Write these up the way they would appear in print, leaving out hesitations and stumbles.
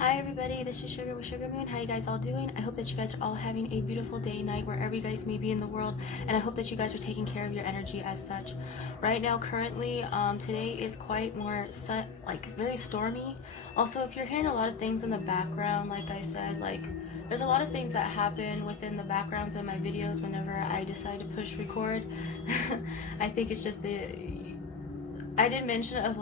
Hi everybody, this is Sugar with Sugarmoon. How you guys all doing? I hope that you guys are all having a beautiful day, night, wherever you guys may be in the world, and I hope that you guys are taking care of your energy as such. Right now, currently, today is quite more very stormy. Also, if you're hearing a lot of things in the background, like I said, there's a lot of things that happen within the backgrounds of my videos whenever I decide to push record. I think it's just I did mention of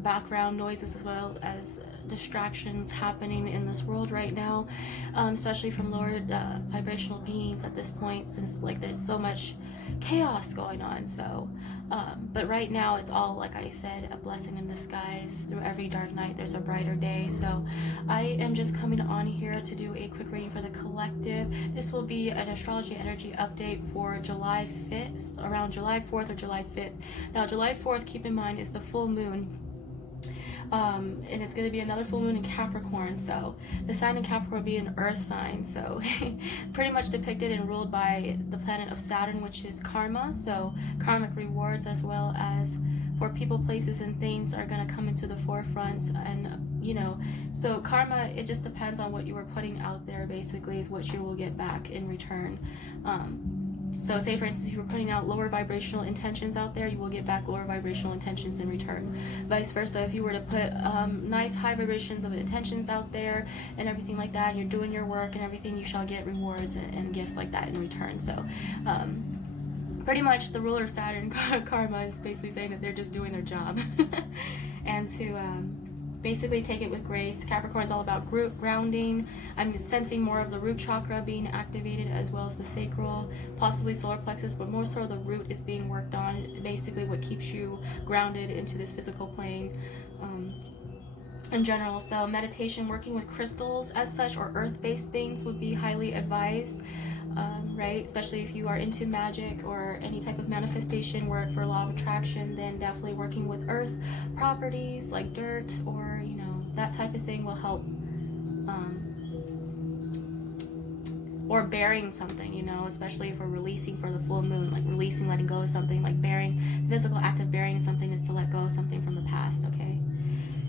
background noises as well as distractions happening in this world right now, especially from lower vibrational beings at this point, since there's so much chaos going on. So but right now it's all, like I said, a blessing in disguise. Through every dark night there's a brighter day. So I am just coming on here to do a quick reading for the collective. This will be an astrology energy update for July 5th, around July 4th or July 5th. Now July 4th, keep in mind, is the full moon. And it's going to be another full moon in Capricorn. So the sign in Capricorn will be an earth sign, so pretty much depicted and ruled by the planet of Saturn, which is karma. So karmic rewards, as well as for people, places, and things, are going to come into the forefront. And so karma, it just depends on what you were putting out there, basically, is what you will get back in return. So say, for instance, if you were putting out lower vibrational intentions out there, you will get back lower vibrational intentions in return. Vice versa, if you were to put nice high vibrations of intentions out there and everything like that, and you're doing your work and everything, you shall get rewards and gifts like that in return. So pretty much the ruler of Saturn, karma, is basically saying that they're just doing their job. And to basically take it with grace. Capricorn's all about grounding. I'm sensing more of the root chakra being activated, as well as the sacral, possibly solar plexus, but more so the root is being worked on. Basically what keeps you grounded into this physical plane in general. So meditation, working with crystals as such, or earth-based things would be highly advised. Right, especially if you are into magic or any type of manifestation work for law of attraction, then definitely working with earth properties like dirt or that type of thing will help. Or bearing something, especially if we're releasing for the full moon, like releasing, letting go of something, like bearing. The physical act of bearing something is to let go of something from the past. Okay,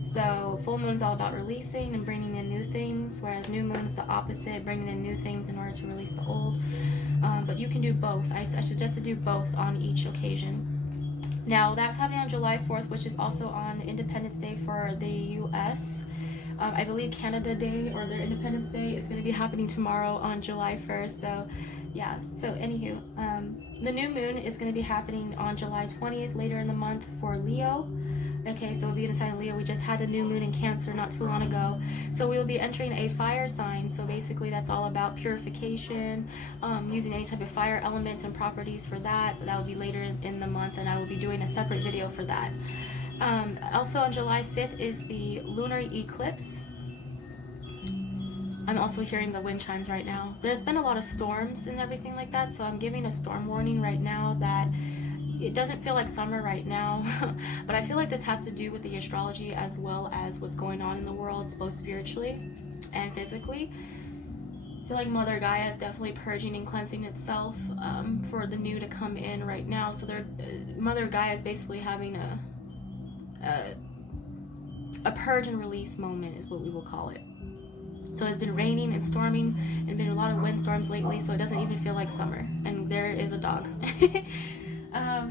so full moon's all about releasing and bringing in new things, whereas new moon's the opposite, bringing in new things in order to release the old. But you can do both. I suggest to do both on each occasion. Now that's happening on July 4th, which is also on Independence Day for the US. I believe Canada Day, or their Independence Day, is going to be happening tomorrow on July 1st. So yeah, so anywho, the new moon is going to be happening on July 20th, later in the month, for Leo. Okay, so we'll be in the sign of Leo. We just had the new moon in Cancer not too long ago. So we will be entering a fire sign. So basically that's all about purification, using any type of fire elements and properties for that. That will be later in the month, and I will be doing a separate video for that. Also on July 5th is the lunar eclipse. I'm also hearing the wind chimes right now. There's been a lot of storms and everything like that, so I'm giving a storm warning right now that it doesn't feel like summer right now, but I feel like this has to do with the astrology as well as what's going on in the world, both spiritually and physically. I feel like Mother Gaia is definitely purging and cleansing itself for the new to come in right now. So Mother Gaia is basically having a purge and release moment, is what we will call it. So it's been raining and storming and been a lot of windstorms lately, so it doesn't even feel like summer. And there is a dog.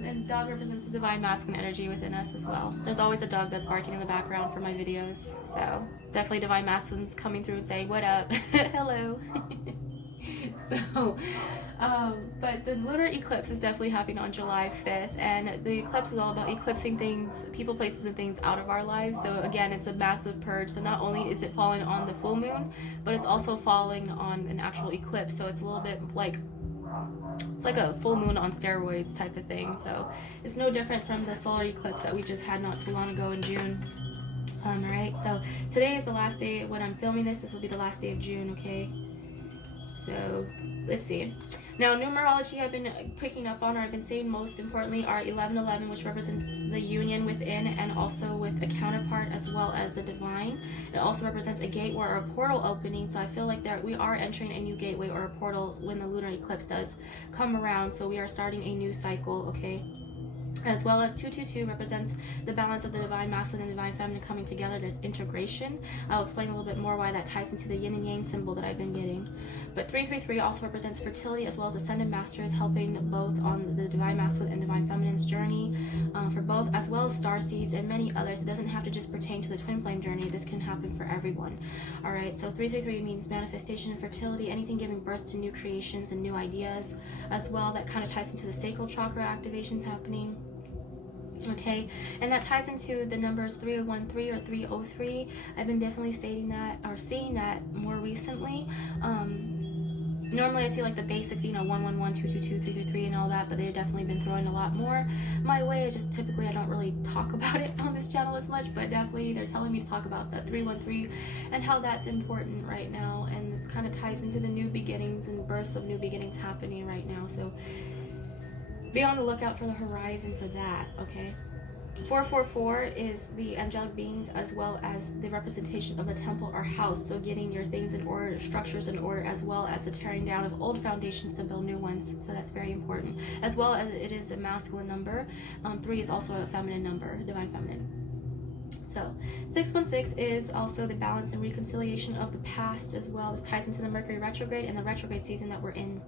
And dog represents the divine masculine energy within us as well. There's always a dog that's barking in the background for my videos, so definitely divine masculines coming through and saying, what up? Hello. So but the lunar eclipse is definitely happening on July 5th, and the eclipse is all about eclipsing things, people, places, and things out of our lives. So again, it's a massive purge. So not only is it falling on the full moon, but it's also falling on an actual eclipse. So it's a little bit like, it's like a full moon on steroids type of thing. So it's no different from the solar eclipse that we just had not too long ago in June. Alright, so today is the last day when I'm filming this. This will be the last day of June, okay? So let's see. Now numerology I've been picking up on, or I've been saying most importantly, are 1111, which represents the union within and also with a counterpart as well as the divine. It also represents a gateway or a portal opening. So I feel like we are entering a new gateway or a portal when the lunar eclipse does come around. So we are starting a new cycle, okay? as well as 222 represents the balance of the divine masculine and divine feminine coming together. There's integration. I'll explain a little bit more why that ties into the yin and yang symbol that I've been getting. But 333 also represents fertility, as well as ascended masters, helping both on the divine masculine and divine feminine's journey for both, as well as star seeds and many others. It doesn't have to just pertain to the twin flame journey. This can happen for everyone. All right, so 333 means manifestation and fertility, anything giving birth to new creations and new ideas. As well, that kind of ties into the sacral chakra activations happening. Okay, and that ties into the numbers 3013 or 303. I've been definitely stating that, or seeing that more recently. Normally I see like the basics, you know, 111, 222, 333 and all that, but they've definitely been throwing a lot more my way. It's just typically I don't really talk about it on this channel as much, but definitely they're telling me to talk about that 313 and how that's important right now, and it kind of ties into the new beginnings and births of new beginnings happening right now. So be on the lookout for the horizon for that, okay? 444 is the angelic beings, as well as the representation of the temple or house. So getting your things in order, structures in order, as well as the tearing down of old foundations to build new ones. So that's very important. As well as it is a masculine number. 3 is also a feminine number, divine feminine. So 616 is also the balance and reconciliation of the past, as well. This ties into the Mercury retrograde and the retrograde season that we're in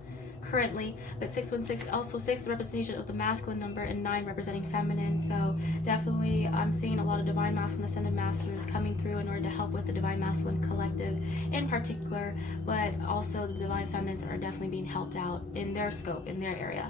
currently. But 616 also 6 representation of the masculine number, and 9 representing feminine. So definitely I'm seeing a lot of divine masculine ascended masters coming through in order to help with the divine masculine collective in particular, but also the divine feminines are definitely being helped out in their scope, in their area.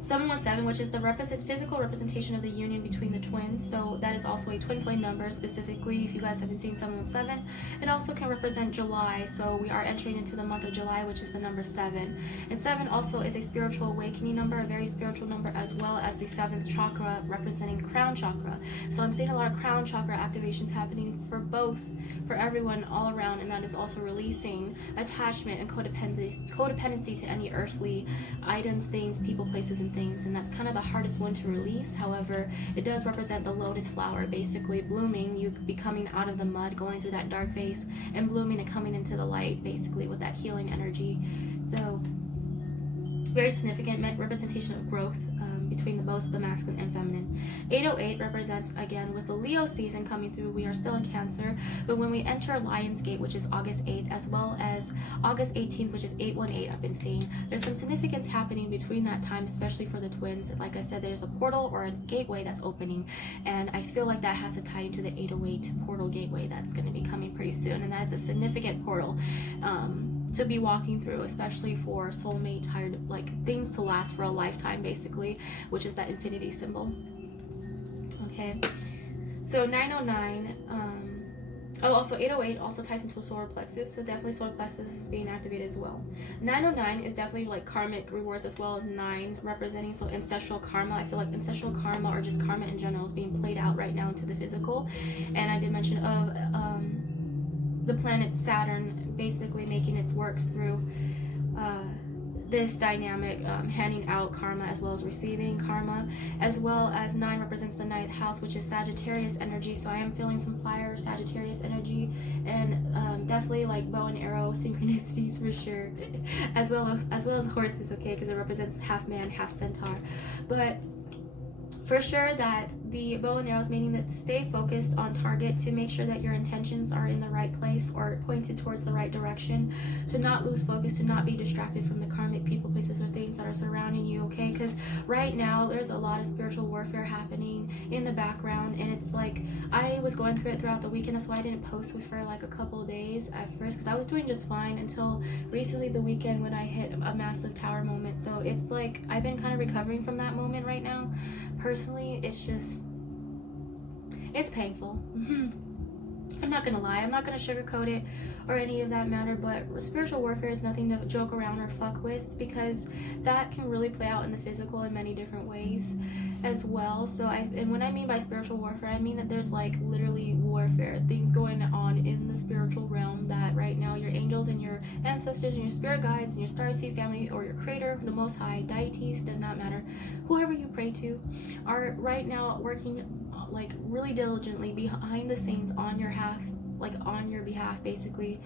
717, which is the physical representation of the union between the twins. So that is also a twin flame number. Specifically, if you guys have been seeing 717, it also can represent July. So we are entering into the month of July, which is the number 7. And 7 also is a spiritual awakening number, a very spiritual number, as well as the 7th chakra representing crown chakra. So I'm seeing a lot of crown chakra activations happening for both, for everyone all around, and that is also releasing attachment and codependency to any earthly items, things, people, places, and things. And that's kind of the hardest one to release. However, it does represent the lotus flower, basically blooming, you becoming out of the mud, going through that dark phase, and blooming and coming into the light, basically with that healing energy. So very significant representation of growth between both the masculine and feminine. 808 represents, again, with the Leo season coming through, we are still in Cancer, but when we enter Lion's Gate, which is August 8th, as well as August 18th, which is 818, I've been seeing, there's some significance happening between that time, especially for the twins. Like I said, there's a portal or a gateway that's opening, and I feel like that has to tie into the 808 portal gateway that's going to be coming pretty soon, and that is a significant portal to be walking through, especially for soulmate, tired, like things to last for a lifetime, basically, which is that infinity symbol. Okay, so 909, also 808 also ties into solar plexus, so definitely solar plexus is being activated as well. 909 is definitely like karmic rewards, as well as 9 representing so ancestral karma. I feel like ancestral karma, or just karma in general, is being played out right now into the physical. And I did mention of the planet Saturn basically making its works through this dynamic, handing out karma as well as receiving karma, as well as 9 represents the 9th house, which is Sagittarius energy. So I am feeling some fire Sagittarius energy, and definitely like bow and arrow synchronicities for sure, as well as horses, okay, because it represents half man, half centaur. But for sure that the bow and arrows, meaning that to stay focused on target, to make sure that your intentions are in the right place or pointed towards the right direction, to not lose focus, to not be distracted from the karmic people, places, or things that are surrounding you, okay? Because right now there's a lot of spiritual warfare happening in the background, and it's like I was going through it throughout the weekend. That's why I didn't post for like a couple of days at first, because I was doing just fine until recently the weekend when I hit a massive tower moment. So it's like I've been kind of recovering from that moment right now. Personally, it's painful. I'm not gonna lie, I'm not gonna sugarcoat it or any of that matter, but spiritual warfare is nothing to joke around or fuck with, because that can really play out in the physical in many different ways as well. So and when I mean by spiritual warfare, I mean that there's like literally warfare, things going on in the spiritual realm that right now your angels and your ancestors and your spirit guides and your starseed family, or your creator, the most high, deities, does not matter, whoever you pray to, are right now working like really diligently behind the scenes on your behalf, basically,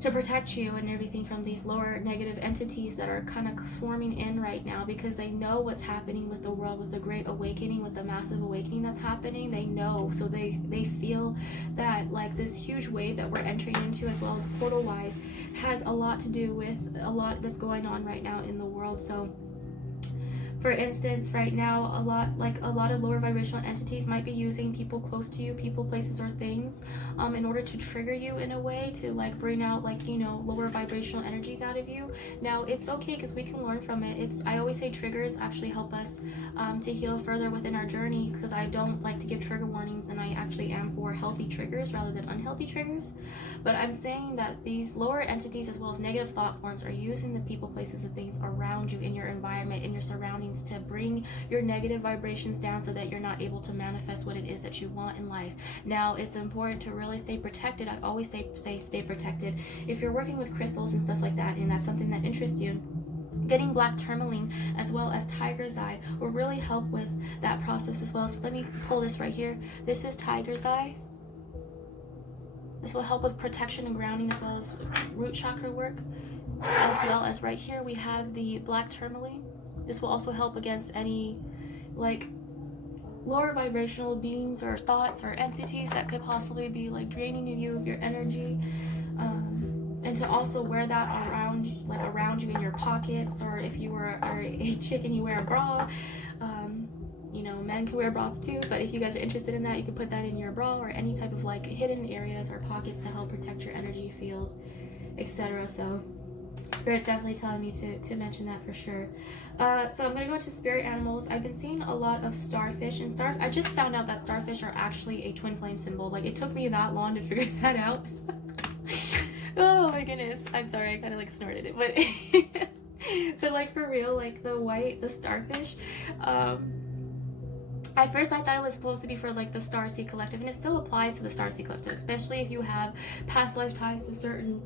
to protect you and everything from these lower negative entities that are kind of swarming in right now, because they know what's happening with the world, with the great awakening, with the massive awakening that's happening. They know, so they feel that like this huge wave that we're entering into, as well as portal wise, has a lot to do with a lot that's going on right now in the world. So for instance, right now, a lot of lower vibrational entities might be using people close to you, people, places, or things, in order to trigger you in a way, to like bring out like, you know, lower vibrational energies out of you. Now, it's okay because we can learn from it. I always say triggers actually help us to heal further within our journey, because I don't like to give trigger warnings, and I actually am for healthy triggers rather than unhealthy triggers. But I'm saying that these lower entities, as well as negative thought forms, are using the people, places, and things around you, in your environment, in your surroundings, to bring your negative vibrations down so that you're not able to manifest what it is that you want in life. Now, it's important to really stay protected. I always say stay protected. If you're working with crystals and stuff like that, and that's something that interests you, getting black tourmaline as well as tiger's eye will really help with that process as well. So let me pull this right here. This is tiger's eye. This will help with protection and grounding, as well as root chakra work. As well as right here we have the black tourmaline. This will also help against any like lower vibrational beings or thoughts or entities that could possibly be like draining you of your energy. And to also wear that around you in your pockets, or if you are a chick and you wear a bra, you know, men can wear bras too, but if you guys are interested in that, you can put that in your bra or any type of like hidden areas or pockets to help protect your energy field, etc. So Spirit's definitely telling me to mention that for sure. So I'm going to go into spirit animals. I've been seeing a lot of starfish, and I just found out that starfish are actually a twin flame symbol. Like, it took me that long to figure that out. Oh my goodness. I'm sorry, I kind of like snorted it, but like for real, like the starfish, at first I thought it was supposed to be for like the STARSEED collective, and it still applies to the STARSEED collective, especially if you have past life ties to certain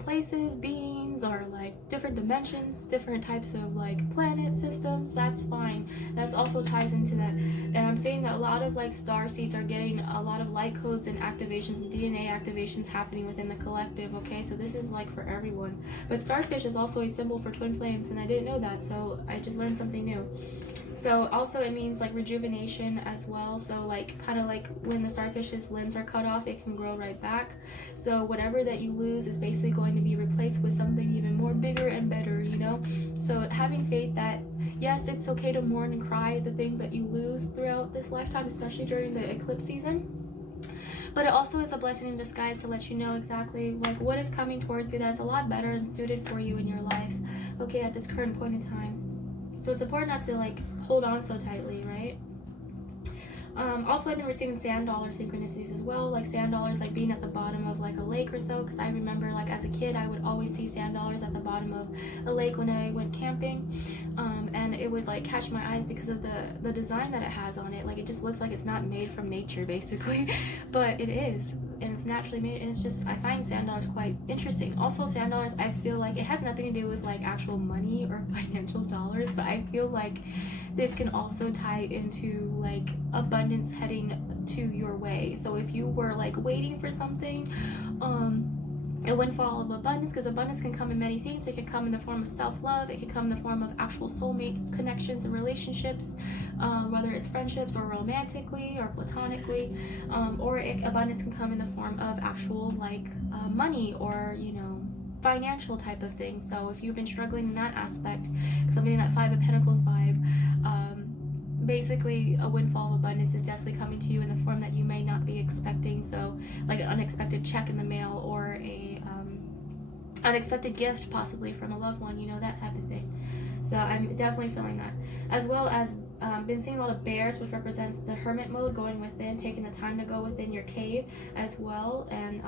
places, beings, or like different dimensions, different types of like planet systems. That's fine. That's also ties into that. And I'm saying that a lot of like starseeds are getting a lot of light codes and activations and DNA activations happening within the collective. Okay, so this is like for everyone. But starfish is also a symbol for twin flames, and I didn't know that, so I just learned something new. So also it means like rejuvenation as well. So like kind of like when the starfish's limbs are cut off, it can grow right back. So whatever that you lose is basically going to be replaced with something even more bigger and better, you know? So having faith that yes, it's okay to mourn and cry the things that you lose throughout this lifetime, especially during the eclipse season. But it also is a blessing in disguise to let you know exactly like what is coming towards you that's a lot better and suited for you in your life, okay, at this current point in time. So it's important not to like hold on so tightly, right? Also, I've been receiving sand dollar synchronicities as well, like sand dollars like being at the bottom of like a lake or so, because I remember like as a kid I would always see sand dollars at the bottom of a lake when I went camping, and it would like catch my eyes because of the design that it has on it. Like it just looks like it's not made from nature basically, but it is, and it's naturally made, and it's just, I find sand dollars quite interesting. Also sand dollars, I feel like it has nothing to do with like actual money or financial dollars, but I feel like this can also tie into like abundance heading to your way. So if you were like waiting for something, a windfall of abundance, because abundance can come in many things. It can come in the form of self-love, it can come in the form of actual soulmate connections and relationships, whether it's friendships or romantically or platonically, or abundance can come in the form of actual like money or, you know, financial type of thing. So if you've been struggling in that aspect, because I'm getting that Five of Pentacles vibe, basically a windfall of abundance is definitely coming to you in the form that you may not be expecting. So like an unexpected check in the mail, or a unexpected gift possibly from a loved one, you know, that type of thing. So I'm definitely feeling that, as well as been seeing a lot of bears, which represents the hermit mode, going within, taking the time to go within your cave as well. And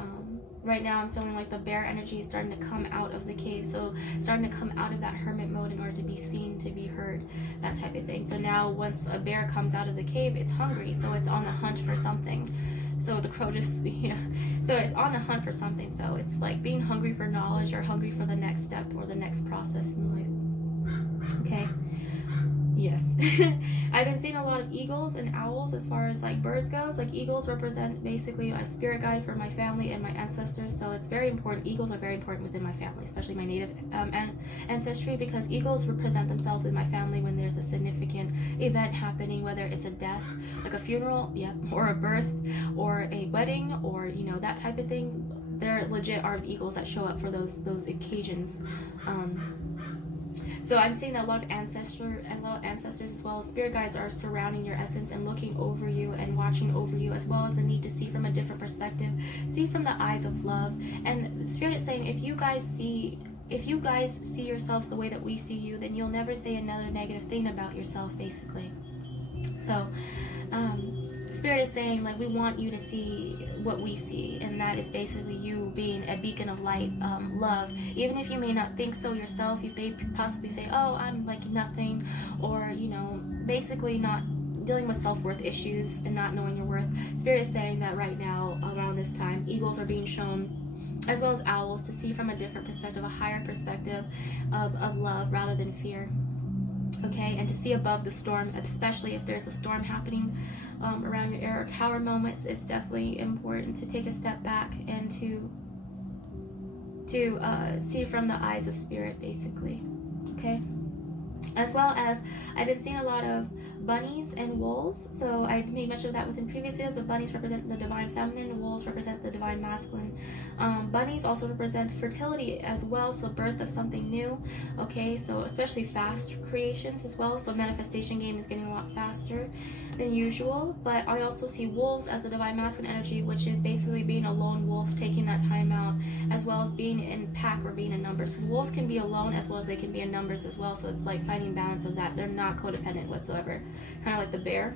right now I'm feeling like the bear energy is starting to come out of the cave, so starting to come out of that hermit mode in order to be seen, to be heard, that type of thing. So now once a bear comes out of the cave, it's hungry, so it's on the hunt for something. So the crow just, you know, so it's on the hunt for something. So it's like being hungry for knowledge, or hungry for the next step or the next process in life. Okay. Yes. I've been seeing a lot of eagles and owls as far as like birds goes. Like eagles represent basically a spirit guide for my family and my ancestors, so it's very important. Eagles are very important within my family, especially my native ancestry, because eagles represent themselves with my family when there's a significant event happening, whether it's a death, like a funeral, yeah, or a birth, or a wedding, or you know, that type of things. There legit are eagles that show up for those occasions. So I'm seeing that a lot of ancestors as well. Spirit guides are surrounding your essence and looking over you and watching over you, as well as the need to see from a different perspective, see from the eyes of love. And Spirit is saying, if you guys see yourselves the way that we see you, then you'll never say another negative thing about yourself, basically. So Spirit is saying, like, we want you to see what we see, and that is basically you being a beacon of light, love. Even if you may not think so yourself, you may possibly say, oh, I'm like nothing, or, you know, basically not dealing with self-worth issues and not knowing your worth. Spirit is saying that right now, around this time, eagles are being shown, as well as owls, to see from a different perspective, a higher perspective of love rather than fear. Okay, and to see above the storm, especially if there's a storm happening around your air or tower moments. It's definitely important to take a step back and to see from the eyes of spirit, basically. Okay, as well as I've been seeing a lot of bunnies and wolves. So I made much of that within previous videos, but bunnies represent the divine feminine, wolves represent the divine masculine. Bunnies also represent fertility as well, so birth of something new. Okay, so especially fast creations as well, so manifestation game is getting a lot faster than usual. But I also see wolves as the divine masculine energy, which is basically being a lone wolf, taking that time out, as well as being in pack or being in numbers, because wolves can be alone as well as they can be in numbers as well. So it's like finding balance of that. They're not codependent whatsoever, kind of like the bear.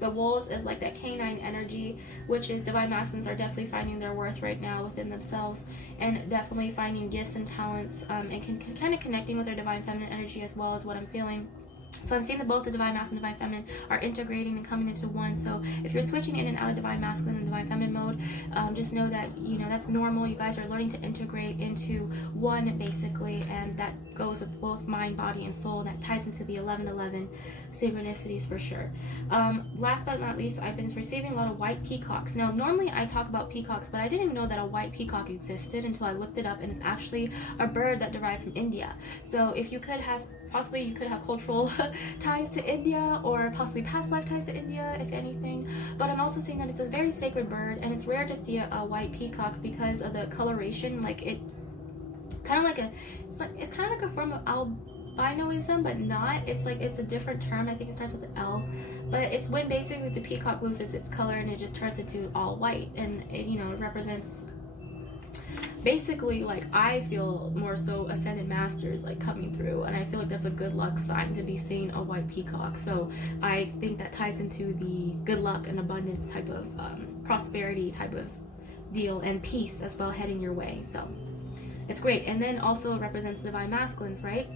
But wolves is like that canine energy, which is divine masculines are definitely finding their worth right now within themselves, and definitely finding gifts and talents, and kind of connecting with their divine feminine energy as well, as what I'm feeling. So I'm seeing that both the divine masculine and divine feminine are integrating and coming into one. So if you're switching in and out of divine masculine and divine feminine mode, just know that, you know, that's normal. You guys are learning to integrate into one, basically, and that goes with both mind, body, and soul. That ties into the 1111 synchronicities for sure. Last but not least, I've been receiving a lot of white peacocks. Now, normally I talk about peacocks, but I didn't even know that a white peacock existed until I looked it up, and it's actually a bird that derived from India. So if you could have, possibly you could have cultural ties to India, or possibly past life ties to India, if anything. But I'm also seeing that it's a very sacred bird, and it's rare to see a white peacock because of the coloration. Like, it kind of like it's kind of like a form of albinoism, but not. It's like, it's a different term. I think it starts with an L, but it's when basically the peacock loses its color and it just turns into all white, and it, you know, it represents basically, like, I feel more so ascended masters like coming through, and I feel like that's a good luck sign to be seeing a white peacock. So I think that ties into the good luck and abundance type of prosperity type of deal, and peace as well heading your way. So it's great. And then also represents divine masculines, right?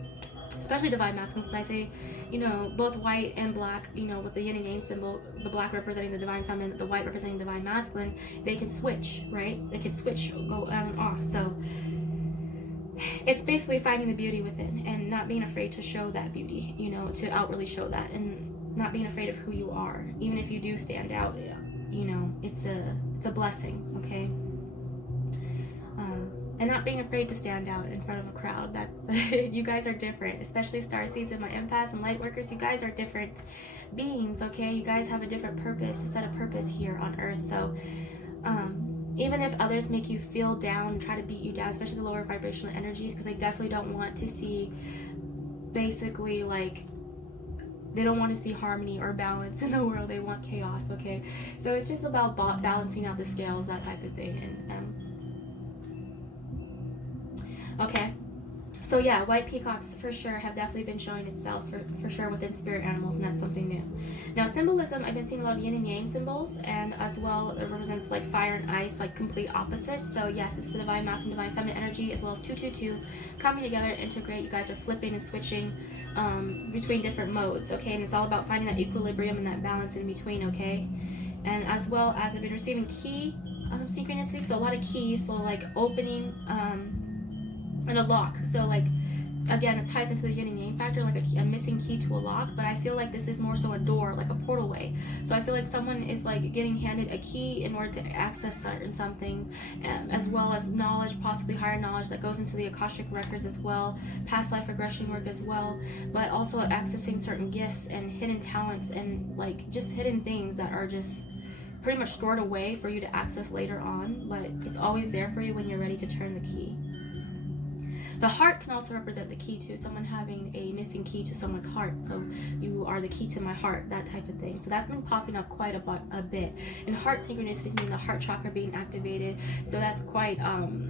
Especially divine masculines. I say, you know, both white and black, you know, with the yin and yang symbol, the black representing the divine feminine, the white representing divine masculine, they can switch, right? They can switch, go on and off. So it's basically finding the beauty within and not being afraid to show that beauty, you know, to outwardly show that, and not being afraid of who you are. Even if you do stand out, you know, it's a blessing, okay? And not being afraid to stand out in front of a crowd. That's you guys are different, especially starseeds and my empaths and light workers. You guys are different beings, okay? You guys have a different purpose, a set of purpose here on earth. So even if others make you feel down and try to beat you down, especially the lower vibrational energies, because they definitely don't want to see, basically, like, they don't want to see harmony or balance in the world. They want chaos, okay? So it's just about balancing out the scales, that type of thing. And okay, so yeah, white peacocks for sure have definitely been showing itself for sure within spirit animals, and that's something new. Now, symbolism, I've been seeing a lot of yin and yang symbols, and as well it represents like fire and ice, like complete opposite. So yes, it's the divine masculine, divine feminine energy, as well as 222 coming together, integrate. You guys are flipping and switching between different modes, okay? And it's all about finding that equilibrium and that balance in between, okay? And as well as I've been receiving key synchronicity, so a lot of keys, so like opening and a lock. So like again, it ties into the yin and yang factor, like a missing key to a lock, but I feel like this is more so a door, like a portal way. So I feel like someone is like getting handed a key in order to access certain something, as well as knowledge, possibly higher knowledge that goes into the Akashic records as well, past life regression work as well, but also accessing certain gifts and hidden talents and like just hidden things that are just pretty much stored away for you to access later on, but it's always there for you when you're ready to turn the key. The heart can also represent the key to someone having a missing key to someone's heart. So you are the key to my heart, that type of thing. So that's been popping up quite a bit. And heart synchronicities mean the heart chakra being activated. So that's quite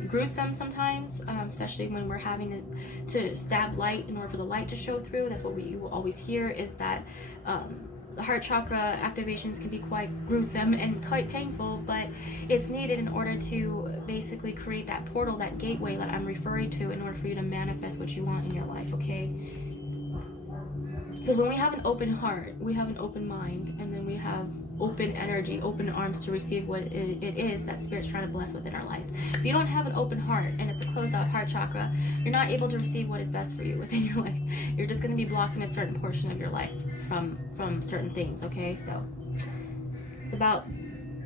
gruesome sometimes, especially when we're having to stab light in order for the light to show through. That's what you will always hear, is that the heart chakra activations can be quite gruesome and quite painful, but it's needed in order to basically create that portal, that gateway that I'm referring to, in order for you to manifest what you want in your life, okay? Because when we have an open heart, we have an open mind, and then we have open energy, open arms to receive what it is that Spirit's trying to bless within our lives. If you don't have an open heart and it's a closed out heart chakra, you're not able to receive what is best for you within your life. You're just going to be blocking a certain portion of your life from certain things, okay? So it's about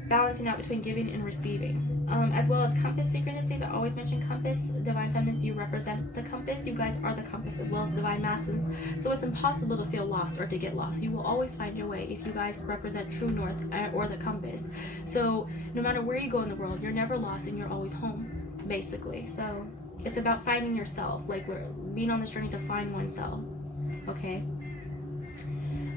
balancing out between giving and receiving. As well as compass synchronicities. I always mention compass. Divine feminines, you represent the compass. You guys are the compass, as well as divine masculines. So it's impossible to feel lost or to get lost. You will always find your way if you guys represent true north or the compass. So no matter where you go in the world, you're never lost and you're always home, basically. So it's about finding yourself, like we're being on this journey to find oneself, okay?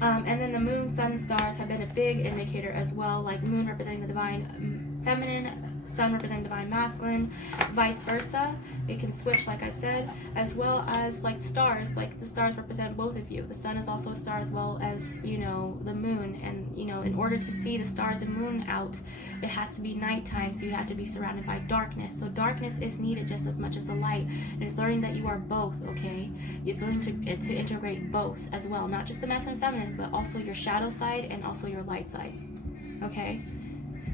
And then the moon, sun, and stars have been a big indicator as well, like moon representing the divine feminine, sun representing divine masculine, vice versa. It can switch, like I said, as well as like stars, like the stars represent both of you. The sun is also a star, as well as, you know, the moon. And, you know, in order to see the stars and moon out, it has to be nighttime, so you have to be surrounded by darkness. So darkness is needed just as much as the light, and it's learning that you are both, okay? It's learning to integrate both as well, not just the masculine and feminine, but also your shadow side and also your light side, okay?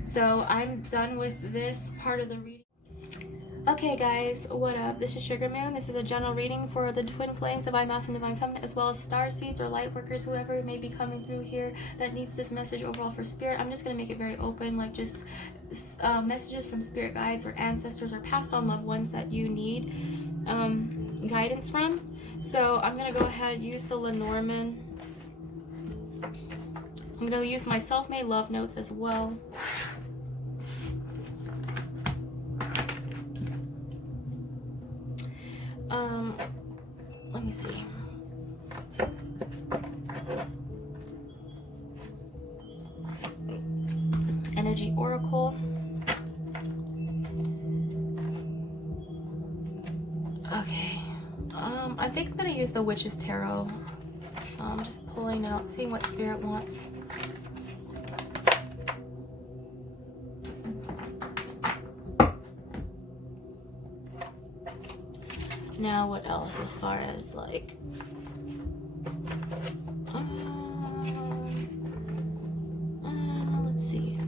So I'm done with this part of the reading. Okay guys, what up? This is Sugarmoon. This is a general reading for the twin flames, divine masculine, divine feminine, as well as star seeds or light workers, whoever may be coming through here that needs this message overall for spirit. I'm just going to make it very open, like just messages from spirit guides or ancestors or passed on loved ones that you need guidance from. So I'm going to go ahead and use the Lenormand. I'm going to use my self-made love notes as well. Let me see. Energy Oracle. Okay. I think I'm going to use the Witch's Tarot. So I'm just pulling out, seeing what Spirit wants. Now, what else as far as like let's see.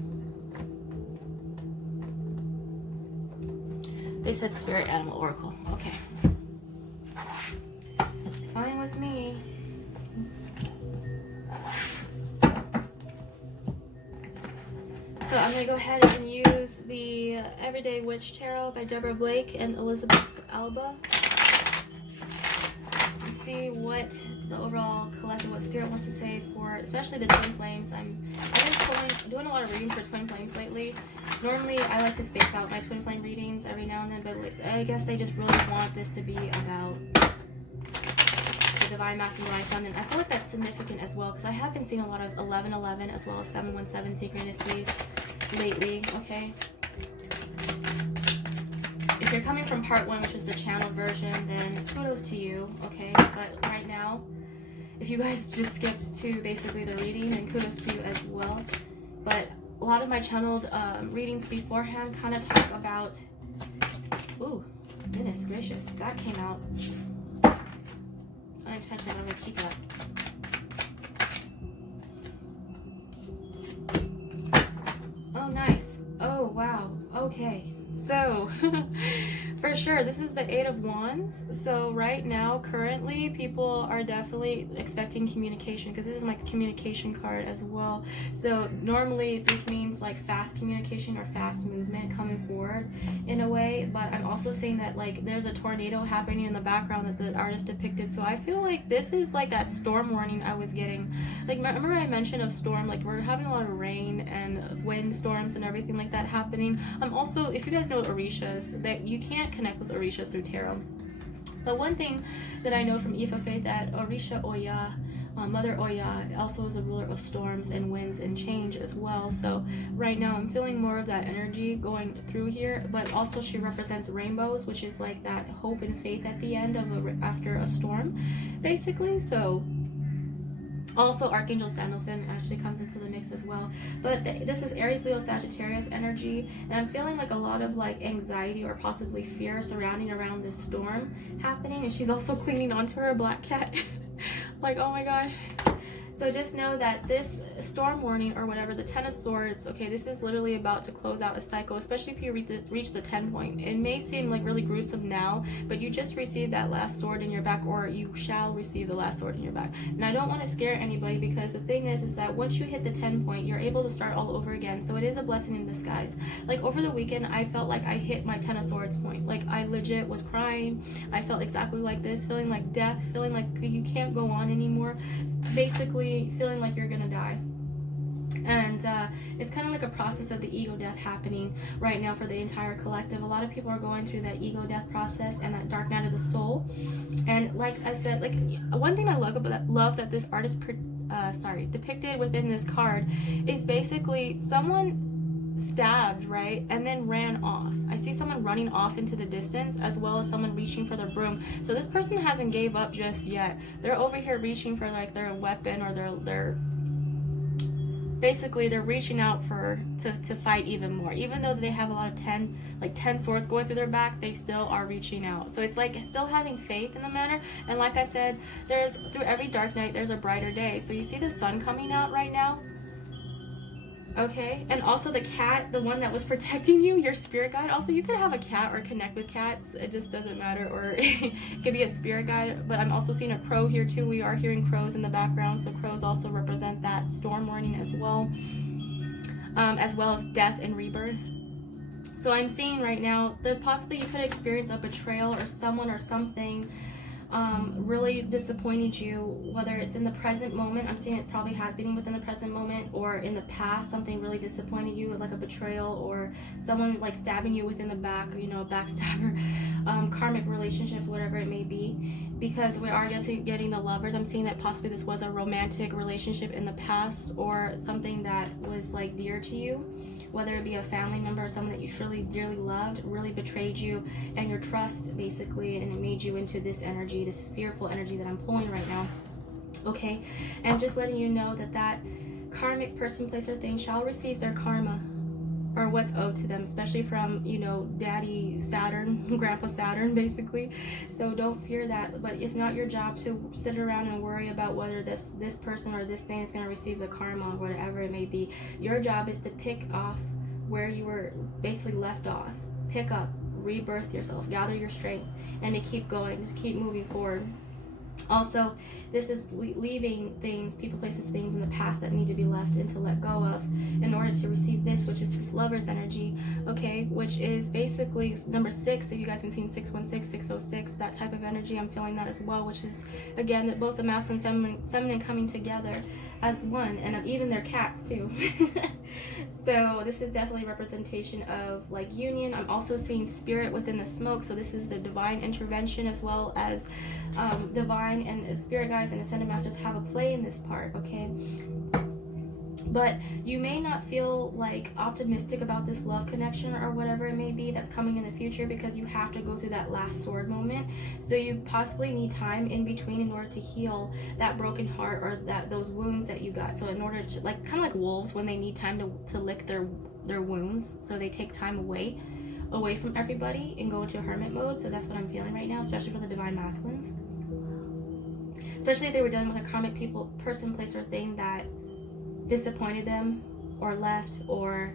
They said Spirit Animal Oracle. Okay. Fine with me. So I'm going to go ahead and use the Everyday Witch Tarot by Deborah Blake and Elizabeth Alba. See what the overall collective, what Spirit wants to say for especially the twin flames. I've been doing a lot of readings for twin flames lately. Normally I like to space out my twin flame readings every now and then, but I guess they just really want this to be about the divine masculine, divine feminine. I feel like that's significant as well, because I have been seeing a lot of 1111 as well as 717 synchronicities lately, okay? If you're coming from part 1, which is the channel version, then kudos to you, okay? But right now, if you guys just skipped to basically the reading, then kudos to you as well. But a lot of my channeled readings beforehand kind of talk about... Ooh, goodness gracious, that came out unintentionally. I'm going to keep that. Oh, nice. Oh, wow. Okay. So, For sure, this is the Eight of Wands. So right now, currently, people are definitely expecting communication, because this is my communication card as well. So normally this means like fast communication or fast movement coming forward in a way, but I'm also saying that like there's a tornado happening in the background that the artist depicted. So I feel like this is like that storm warning I was getting. Like, remember I mentioned of storm, like we're having a lot of rain and wind storms and everything like that happening. I'm also, if you guys know Orishas, that you can't connect with Orishas through tarot. But one thing that I know from Ifa faith, that Orisha Oya, Mother Oya, also is a ruler of storms and winds and change as well. So right now I'm feeling more of that energy going through here, but also she represents rainbows, which is like that hope and faith at the end of after a storm, basically. So also Archangel Sandalphon actually comes into the mix as well. But this is Aries, Leo, Sagittarius energy, and I'm feeling like a lot of like anxiety or possibly fear surrounding around this storm happening. And she's also clinging onto her black cat. Like, oh my gosh. So just know that this storm warning or whatever, the Ten of Swords, okay, this is literally about to close out a cycle, especially if you reach the 10 point. It may seem like really gruesome now, but you just received that last sword in your back, or you shall receive the last sword in your back. And I don't want to scare anybody, because the thing is that once you hit the 10 point, you're able to start all over again. So it is a blessing in disguise. Like over the weekend, I felt like I hit my 10 of Swords point. Like I legit was crying. I felt exactly like this, feeling like death, feeling like you can't go on anymore. Basically feeling like you're gonna die. And it's kind of like a process of the ego death happening right now for the entire collective. A lot of people are going through that ego death process and that dark night of the soul. And like I said, like one thing I love that this artist depicted within this card is basically someone stabbed, right, and then ran off. I see someone running off into the distance, as well as someone reaching for their broom. So this person hasn't gave up just yet. They're over here reaching for like their weapon, or their basically they're reaching out to fight even more. Even though they have a lot of 10 swords going through their back, they still are reaching out. So it's like still having faith in the matter. And like I said, there's through every dark night there's a brighter day. So you see the sun coming out right now. Okay, and also the cat, the one that was protecting you, your spirit guide. Also, you could have a cat or connect with cats. It just doesn't matter. Or it could be a spirit guide. But I'm also seeing a crow here too. We are hearing crows in the background. So crows also represent that storm warning as well as death and rebirth. So I'm seeing right now, there's possibly you could experience a betrayal, or someone or something really disappointed you, whether it's in the present moment. I'm seeing it's probably happening within the present moment, or in the past something really disappointed you, like a betrayal, or someone like stabbing you within the back, you know, a backstabber, karmic relationships, whatever it may be. Because we are getting the Lovers. I'm seeing that possibly this was a romantic relationship in the past, or something that was like dear to you, whether it be a family member or someone that you truly dearly loved, really betrayed you and your trust, basically, and it made you into this energy, this fearful energy that I'm pulling right now. Okay, and just letting you know that karmic person, place, or thing shall receive their karma, or what's owed to them, especially from, you know, Daddy Saturn, Grandpa Saturn, basically. So don't fear that, but it's not your job to sit around and worry about whether this person or this thing is going to receive the karma, or whatever it may be. Your job is to pick off where you were basically left off. Pick up, rebirth yourself, gather your strength, and to keep going, to keep moving forward. Also, this is leaving things, people, places, things in the past that need to be left and to let go of in order to receive this, which is this Lover's energy, okay, which is basically number 6. If you guys have seen 616, 606, that type of energy, I'm feeling that as well, which is, again, that both the masculine and feminine coming together as one, and even their cats too. So this is definitely a representation of like union. I'm also seeing spirit within the smoke, so this is the divine intervention, as well as divine and spirit guides and ascended masters have a play in this part, okay? But you may not feel like optimistic about this love connection or whatever it may be that's coming in the future, because you have to go through that last sword moment. So you possibly need time in between in order to heal that broken heart, or those wounds that you got. So in order to, like, kind of like wolves when they need time to lick their wounds, so they take time away from everybody and go into hermit mode. So that's what I'm feeling right now, especially for the divine masculines. Especially if they were dealing with a karmic person, place, or thing that disappointed them or left, or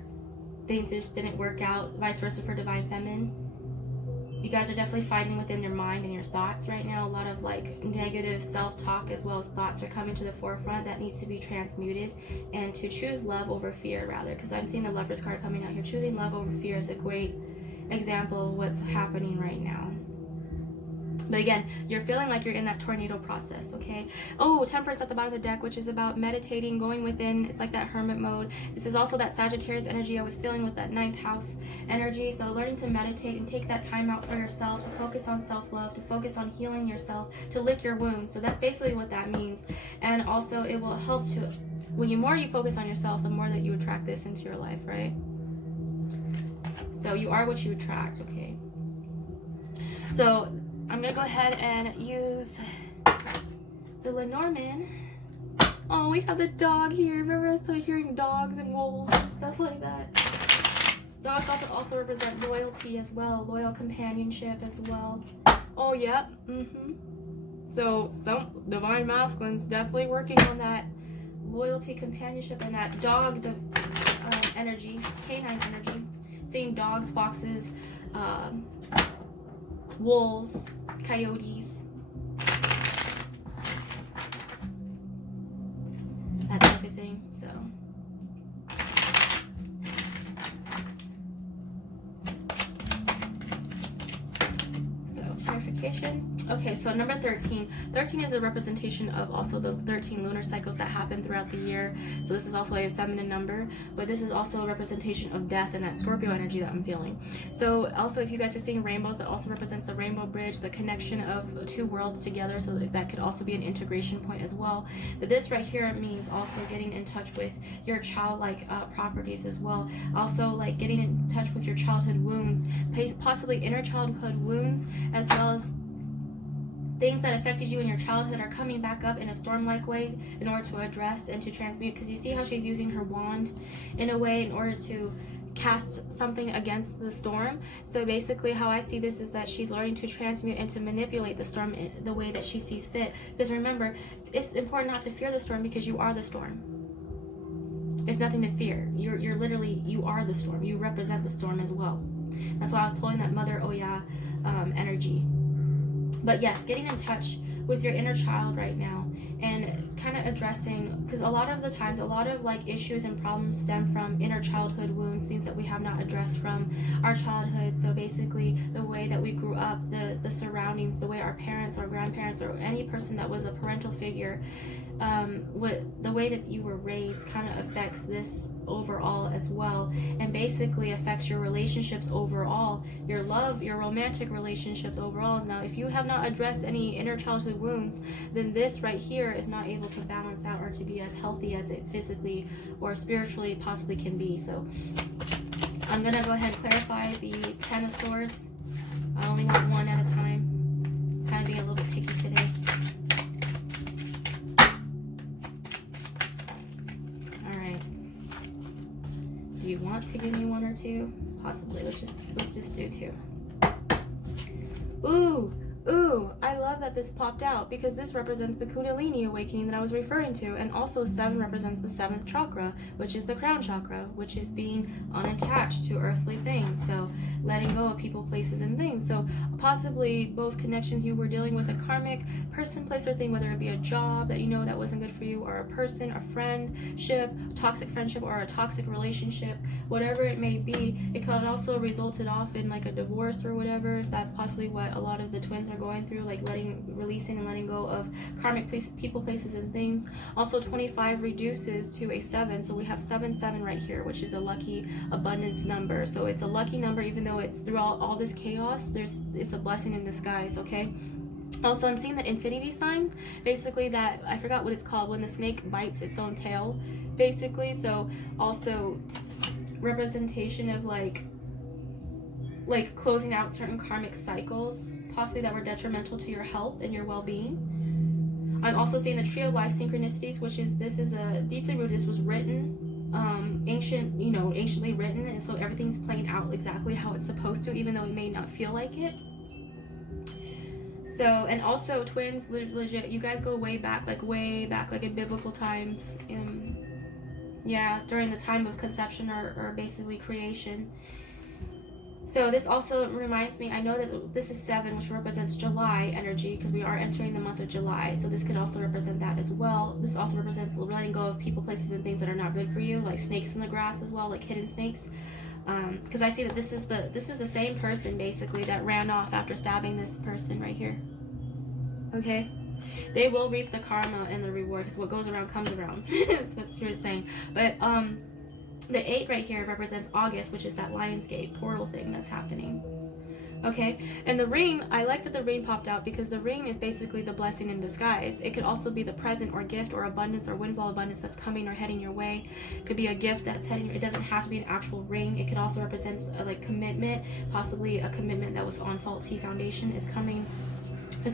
things just didn't work out, vice versa for divine feminine. You guys are definitely fighting within your mind and your thoughts right now. A lot of like negative self-talk as well as thoughts are coming to the forefront that needs to be transmuted, and to choose love over fear rather, because I'm seeing the Lovers card coming out here. Choosing love over fear is a great example of what's happening right now. But again, you're feeling like you're in that tornado process, okay? Oh, Temperance at the bottom of the deck, which is about meditating, going within. It's like that hermit mode. This is also that Sagittarius energy I was feeling with that 9th house energy. So learning to meditate and take that time out for yourself, to focus on self-love, to focus on healing yourself, to lick your wounds. So that's basically what that means. And also it will help to, when more you focus on yourself, the more that you attract this into your life, right? So you are what you attract, okay? So I'm gonna go ahead and use the Lenormand. Oh, we have the dog here. Remember I started hearing dogs and wolves and stuff like that. Dogs often also represent loyalty as well, loyal companionship as well. Oh, yep. So some divine masculines definitely working on that loyalty, companionship, and that dog energy, canine energy. Seeing dogs, foxes, wolves, coyotes, that type of thing. So clarification. Okay, so number 13. 13 is a representation of also the 13 lunar cycles that happen throughout the year. So this is also a feminine number, but this is also a representation of death and that Scorpio energy that I'm feeling. So also if you guys are seeing rainbows, that also represents the rainbow bridge, the connection of two worlds together. So that could also be an integration point as well. But this right here means also getting in touch with your childlike properties as well. Also like getting in touch with your childhood wounds, possibly inner childhood wounds, as well as things that affected you in your childhood are coming back up in a storm-like way in order to address and to transmute. Because you see how she's using her wand in a way in order to cast something against the storm. So basically how I see this is that she's learning to transmute and to manipulate the storm in the way that she sees fit. Because remember, it's important not to fear the storm, because you are the storm. It's nothing to fear. You're literally, you are the storm. You represent the storm as well. That's why I was pulling that Mother Oya energy. But yes, getting in touch with your inner child right now and kind of addressing, because a lot of the times, a lot of like issues and problems stem from inner childhood wounds, things that we have not addressed from our childhood. So basically the way that we grew up, the surroundings, the way our parents or grandparents or any person that was a parental figure, the way that you were raised kind of affects this overall as well, and basically affects your relationships overall, your love, your romantic relationships overall. Now if you have not addressed any inner childhood wounds, then this right here is not able to balance out or to be as healthy as it physically or spiritually possibly can be. So I'm gonna go ahead and clarify the 10 of Swords. I only want one at a time, kind of being a little bit picky today. Do you want to give me one or two? Possibly. Let's just do two. Ooh, I love that this popped out, because this represents the Kundalini awakening that I was referring to, and also 7 represents the 7th chakra, which is the crown chakra, which is being unattached to earthly things. So letting go of people, places, and things. So possibly both connections, you were dealing with a karmic person, place, or thing, whether it be a job that you know that wasn't good for you, or a person, a friendship, toxic friendship, or a toxic relationship, whatever it may be. It could also resulted off in like a divorce or whatever, if that's possibly what a lot of the twins are going through, like releasing and letting go of karmic people, places, and things. Also 25 reduces to a 7, so we have 7 right here, which is a lucky abundance number. So it's a lucky number, even though it's through all this chaos, it's a blessing in disguise, okay? Also, I'm seeing the infinity sign, basically that, I forgot what it's called, when the snake bites its own tail, basically. So also representation of like closing out certain karmic cycles, possibly that were detrimental to your health and your well-being. I'm also seeing the tree of life synchronicities, which is, this is a deeply rooted, this was written, anciently written, and so everything's playing out exactly how it's supposed to, even though it may not feel like it. So, and also twins, legit, you guys go way back, like in biblical times, yeah, during the time of conception or basically creation. So this also reminds me, I know that this is 7, which represents July energy, because we are entering the month of July. So this could also represent that as well. This also represents letting go of people, places, and things that are not good for you, like snakes in the grass as well, like hidden snakes. Because I see that this is the same person basically that ran off after stabbing this person right here. Okay, they will reap the karma and the reward, because what goes around comes around. That's what Spirit is saying. But the 8 right here represents August, which is that Lionsgate portal thing that's happening. Okay, and the ring, I like that the ring popped out, because the ring is basically the blessing in disguise. It could also be the present or gift or abundance or windfall abundance that's coming or heading your way. It could be a gift that's heading. It doesn't have to be an actual ring. It could also represent like commitment, possibly a commitment that was on faulty foundation is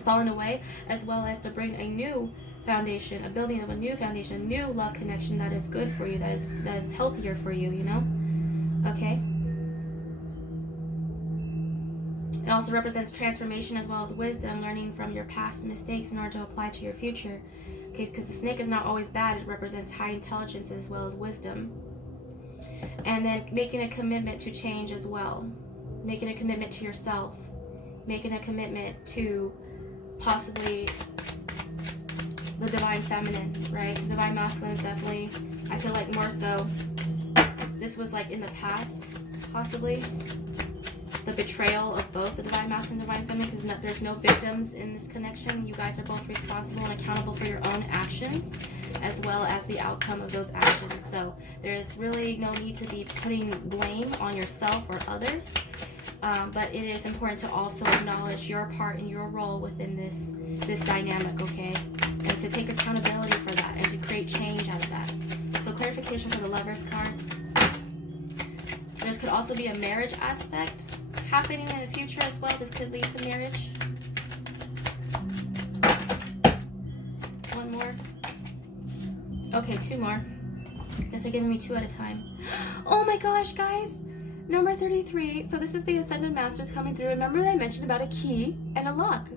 falling away, as well as to bring a new foundation, a building of a new foundation, a new love connection that is good for you, that is healthier for you, you know? Okay. It also represents transformation as well as wisdom, learning from your past mistakes in order to apply to your future. Okay, because the snake is not always bad. It represents high intelligence as well as wisdom. And then making a commitment to change as well. Making a commitment to yourself. Making a commitment to possibly the divine feminine, right? Because divine masculine is definitely, I feel like more so, this was like in the past, possibly. The betrayal of both the divine masculine and divine feminine, because there's no victims in this connection. You guys are both responsible and accountable for your own actions, as well as the outcome of those actions. So there's really no need to be putting blame on yourself or others. But it is important to also acknowledge your part and your role within this dynamic, okay? And to take accountability for that and to create change out of that. So clarification for the Lovers card. There could also be a marriage aspect happening in the future as well. This could lead to marriage. One more. Okay, 2 more. Guess they're giving me 2 at a time. Oh my gosh, guys. Number 33. So this is the Ascended Masters coming through. Remember that I mentioned about a key and a lock?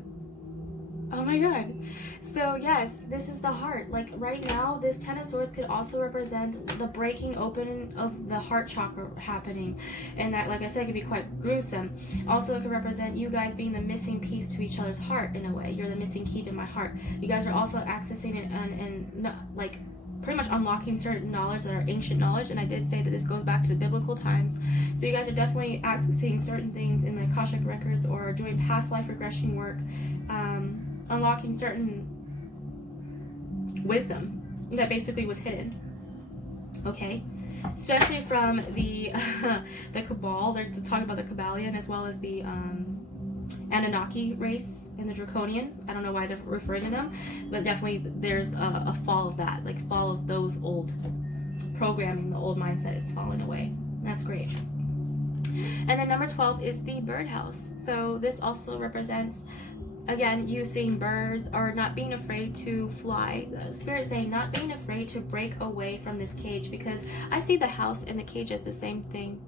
Oh my god. So yes, this is the heart. Like right now, this 10 of Swords could also represent the breaking open of the heart chakra happening. And that, like I said, could be quite gruesome. Also, it could represent you guys being the missing piece to each other's heart in a way. You're the missing key to my heart. You guys are also accessing and like pretty much unlocking certain knowledge that are ancient knowledge. And I did say that this goes back to biblical times. So you guys are definitely accessing certain things in the Akashic records or doing past life regression work. Unlocking certain wisdom that basically was hidden, okay? Especially from the the Cabal. They're talking about the Kabbalion as well as the Anunnaki race and the Draconian. I don't know why they're referring to them, but definitely there's a fall of that, like fall of those old programming, the old mindset is falling away. That's great. And then number 12 is the birdhouse. So this also represents, again, you seeing birds or not being afraid to fly. The Spirit is saying not being afraid to break away from this cage, because I see the house and the cage as the same thing.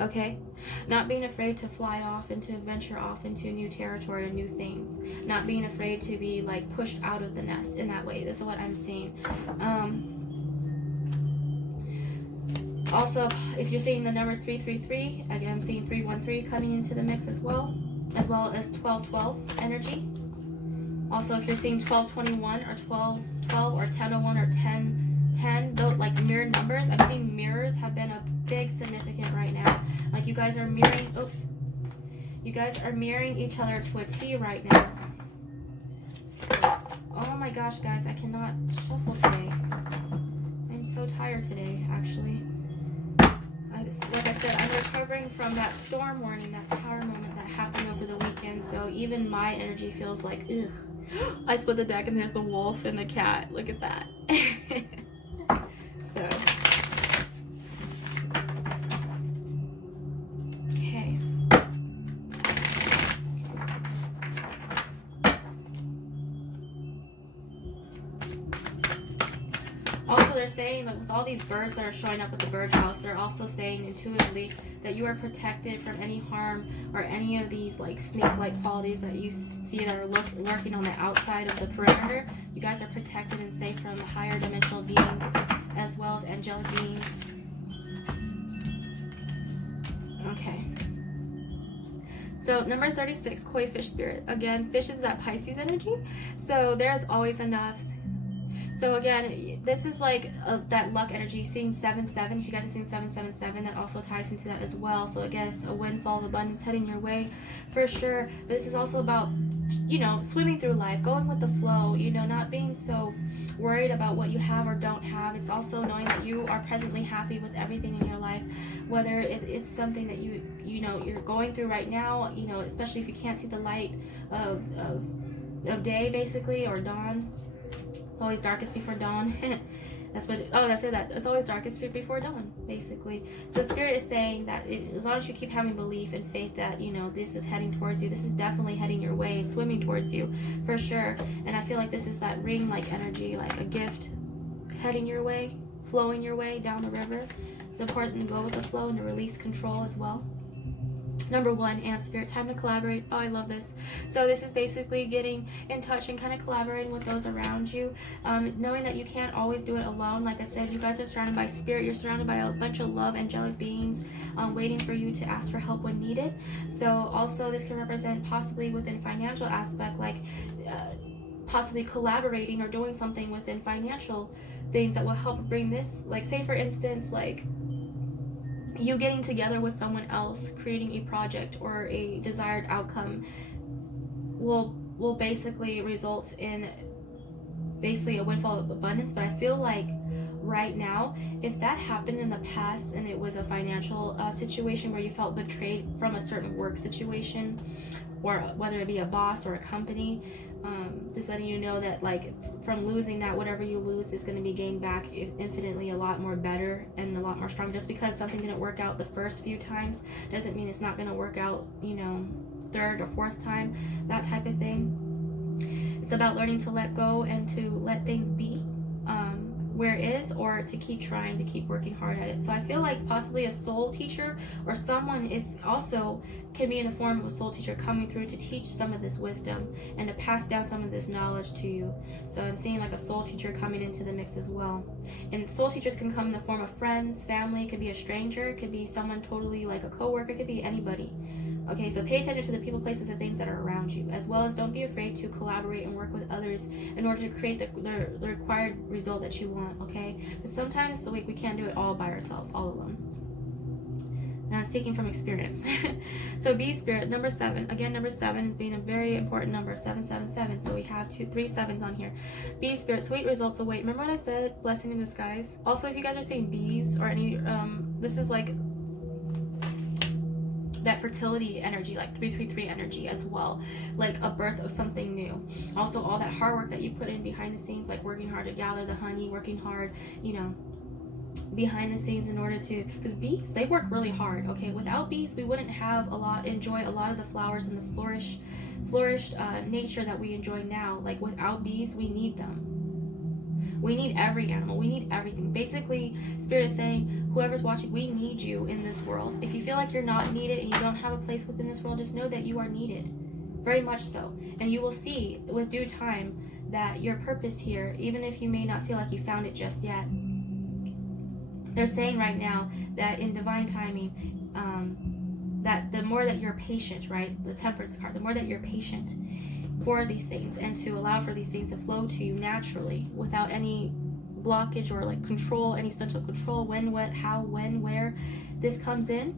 Okay? Not being afraid to fly off and to venture off into new territory and new things. Not being afraid to be like pushed out of the nest in that way. This is what I'm seeing. Also, if you're seeing the numbers 333, again, I'm seeing 313 coming into the mix as well as 1212 energy. Also, if you're seeing 1221 or 1212 or 1001 or 1010, those like mirror numbers, I'm seeing mirrors have been a big significant right now. Like you guys are mirroring, you guys are mirroring each other to a T right now. So, oh my gosh, guys, I cannot shuffle today. I'm so tired today, actually. Like I said, I'm recovering from that storm warning, that tower moment that happened over the weekend. So even my energy feels like, ugh. I split the deck and there's the wolf and the cat. Look at that. So. Okay. Also, they're saying that with all these birds that are showing up at the birdhouse, they're also saying intuitively that you are protected from any harm or any of these like snake-like qualities that you see that are lurking on the outside of the perimeter. You guys are protected and safe from higher dimensional beings as well as angelic beings. Okay. So number 36, koi fish spirit. Again, fish is that Pisces energy. So there's always enough. So again, this is like that luck energy, seeing 7-7. If you guys are seeing 7-7-7, that also ties into that as well. So I guess a windfall of abundance heading your way for sure. This is also about, you know, swimming through life, going with the flow, you know, not being so worried about what you have or don't have. It's also knowing that you are presently happy with everything in your life, whether it's something that you know you're going through right now, you know, especially if you can't see the light of day basically, or dawn. It's always darkest before dawn. That's what, that's it, that it's always darkest before dawn, basically. So Spirit is saying that as long as you keep having belief and faith that, you know, this is heading towards you, this is definitely heading your way, swimming towards you, for sure. And I feel like this is that ring-like energy, like a gift heading your way, flowing your way down the river. It's important to go with the flow and to release control as well. Number 1, Ant Spirit, time to collaborate. Oh, I love this. So this is basically getting in touch and kind of collaborating with those around you. Knowing that you can't always do it alone. Like I said, you guys are surrounded by spirit. You're surrounded by a bunch of love, angelic beings waiting for you to ask for help when needed. So also this can represent possibly within financial aspect, like possibly collaborating or doing something within financial things that will help bring this. Like say for instance, like you getting together with someone else, creating a project or a desired outcome will basically result in basically a windfall of abundance. But I feel like right now, if that happened in the past and it was a financial situation where you felt betrayed from a certain work situation, or whether it be a boss or a company, just letting you know that like from losing that, whatever you lose is going to be gained back infinitely a lot more better and a lot more strong. Just because something didn't work out the first few times doesn't mean it's not going to work out, you know, third or fourth time, that type of thing. It's about learning to let go and to let things be where it is, or to keep trying, to keep working hard at it. So I feel like possibly a soul teacher or someone is also can be in the form of a soul teacher coming through to teach some of this wisdom and to pass down some of this knowledge to you. So I'm seeing like a soul teacher coming into the mix as well. And soul teachers can come in the form of friends, family, it could be a stranger, it could be someone totally like a coworker, it could be anybody. Okay, so pay attention to the people, places, and things that are around you, as well as don't be afraid to collaborate and work with others in order to create the required result that you want, okay? But sometimes we can't do it all by ourselves, all alone. Now I'm speaking from experience. So Bee Spirit, number 7. Again, number 7 is being a very important number, 777. So we have 3 7s on here. Bee Spirit, sweet results await. Remember what I said? Blessing in disguise. Also, if you guys are seeing bees or any, this is like that fertility energy, like 333 energy as well, like a birth of something new. Also all that hard work that you put in behind the scenes, like working hard to gather the honey, working hard, you know, behind the scenes in order to, because bees, they work really hard. Okay, without bees we wouldn't have enjoy a lot of the flowers and the flourished nature that we enjoy now. Like without bees, we need them. We need every animal. We need everything. Basically, Spirit is saying, whoever's watching, we need you in this world. If you feel like you're not needed and you don't have a place within this world, just know that you are needed. Very much so. And you will see with due time that your purpose here, even if you may not feel like you found it just yet, they're saying right now that in divine timing, that the more that you're patient, right? The Temperance card, the more that you're patient for these things and to allow for these things to flow to you naturally without any blockage or like control, any sense of control, when, what, how, when, where this comes in,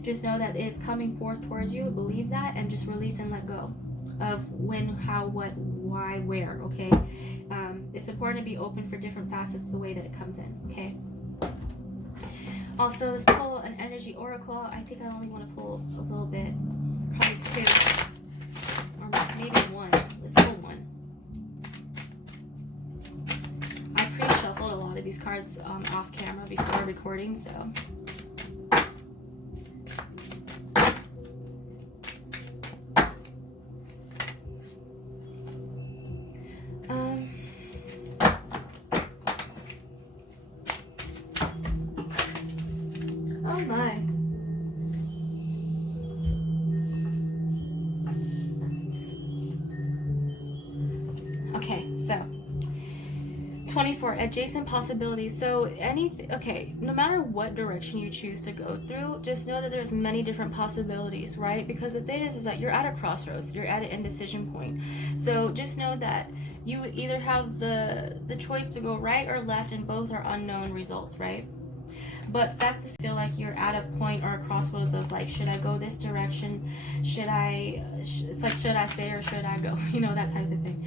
just know that it's coming forth towards you. Believe that and just release and let go of when, how, what, why, where. Okay, it's important to be open for different facets the way that it comes in. Okay, also let's pull an energy oracle. I think I only want to pull a little bit, probably 2 or maybe 1. Let's pull 1. I pre-shuffled a lot of these cards off camera before recording, so oh my. Okay, so 24, adjacent possibilities. So okay, no matter what direction you choose to go through, just know that there's many different possibilities, right? Because the thing is that you're at a crossroads, you're at an indecision point. So just know that you either have the choice to go right or left, and both are unknown results, right? But that's to feel like you're at a point or a crossroads of like, should I go this direction? Should I, it's like, should I stay or should I go? You know, that type of thing.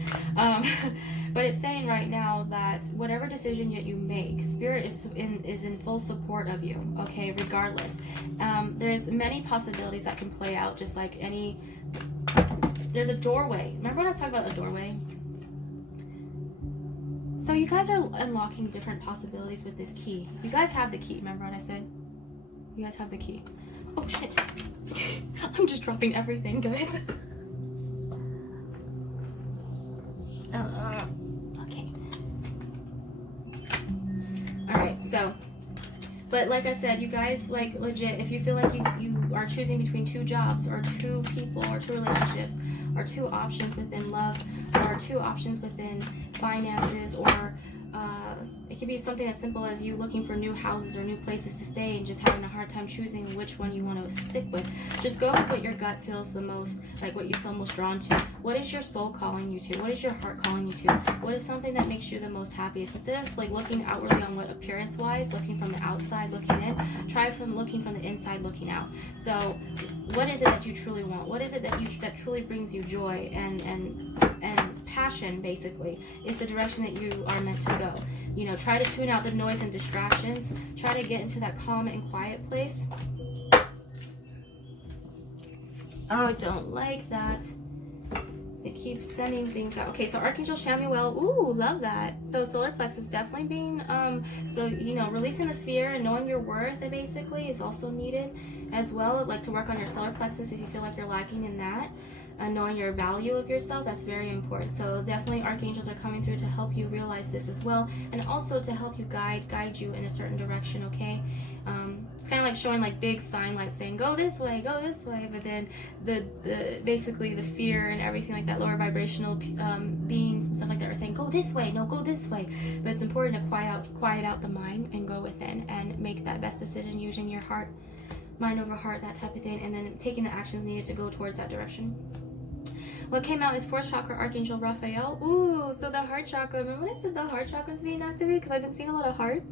But it's saying right now that whatever decision that you make, Spirit is in full support of you, okay, regardless. There's many possibilities that can play out, just like any, there's a doorway. Remember when I was talking about a doorway? So you guys are unlocking different possibilities with this key. You guys have the key. Remember what I said? You guys have the key. Oh, shit. I'm just dropping everything, guys. Okay. Alright, so. But like I said, you guys, like, legit, if you feel like you are choosing between two jobs or two people or two relationships or two options within love or two options within finances, or it could be something as simple as you looking for new houses or new places to stay and just having a hard time choosing which one you want to stick with. Just go with what your gut feels the most, like what you feel most drawn to. What is your soul calling you to? What is your heart calling you to? What is something that makes you the most happiest? Instead of like looking outwardly on what appearance wise, looking from the outside looking in, try from looking from the inside looking out. So what is it that you truly want? What is it that truly brings you joy and passion? Basically is the direction that you are meant to go. You know, try to tune out the noise and distractions. Try to get into that calm and quiet place. Oh, I don't like that. It keeps sending things out. Okay, so Archangel Chamuel, ooh, love that. So solar plexus definitely being, so, you know, releasing the fear and knowing your worth, basically, is also needed as well. I'd like to work on your solar plexus if you feel like you're lacking in that. And knowing your value of yourself, that's very important. So definitely archangels are coming through to help you realize this as well, and also to help you guide you in a certain direction. Okay, it's kind of like showing like big sign lights saying go this way, but then the basically the fear and everything like that, lower vibrational beings and stuff like that are saying go this way, no, go this way. But it's important to quiet out the mind and go within and make that best decision using your heart, mind over heart, that type of thing, and then taking the actions needed to go towards that direction. What came out is 4th chakra, Archangel Raphael. Ooh, so the heart chakra. Remember when I said the heart chakra is being activated? Because I've been seeing a lot of hearts.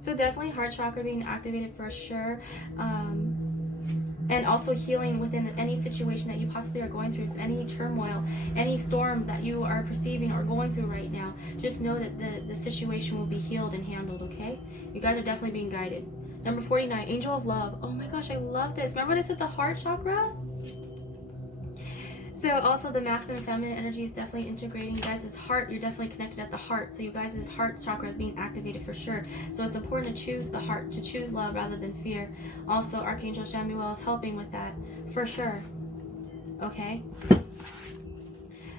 So definitely heart chakra being activated for sure. And also healing within any situation that you possibly are going through, any turmoil, any storm that you are perceiving or going through right now. Just know that the situation will be healed and handled, okay? You guys are definitely being guided. Number 49, Angel of Love. Oh my gosh, I love this. Remember when I said the heart chakra? So also the masculine and feminine energy is definitely integrating. You guys' heart, you're definitely connected at the heart. So you guys' heart chakra is being activated for sure. So it's important to choose the heart, to choose love rather than fear. Also, Archangel Chamuel is helping with that for sure. Okay?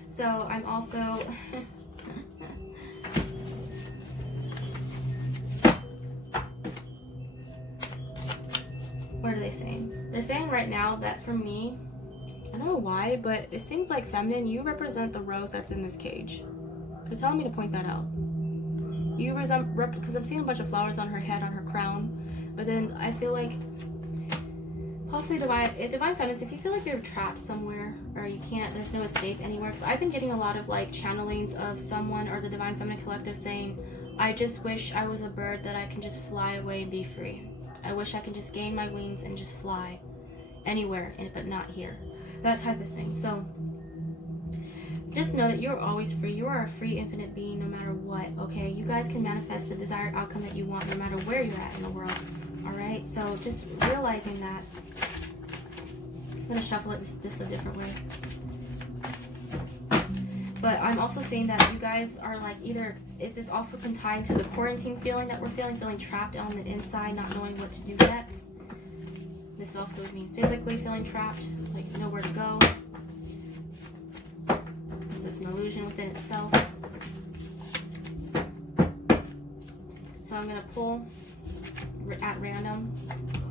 So I'm also... what are they saying? They're saying right now that for me, I don't know why, but it seems like feminine, you represent the rose that's in this cage. They're telling me to point that out. You because I'm seeing a bunch of flowers on her head, on her crown, but then I feel like possibly divine feminines, if you feel like you're trapped somewhere or you can't, there's no escape anywhere, because I've been getting a lot of like channelings of someone or the Divine Feminine Collective saying, I just wish I was a bird that I can just fly away and be free. I wish I can just gain my wings and just fly anywhere, but not here. That type of thing. So just know that you're always free. You are a free, infinite being no matter what, okay? You guys can manifest the desired outcome that you want no matter where you're at in the world, all right? So just realizing that. I'm going to shuffle this a different way. But I'm also saying that you guys are like either, if this also can tie into the quarantine feeling that we're feeling trapped on the inside, not knowing what to do next. This also would mean physically feeling trapped, like nowhere to go. Is this an illusion within itself? So I'm going to pull at random.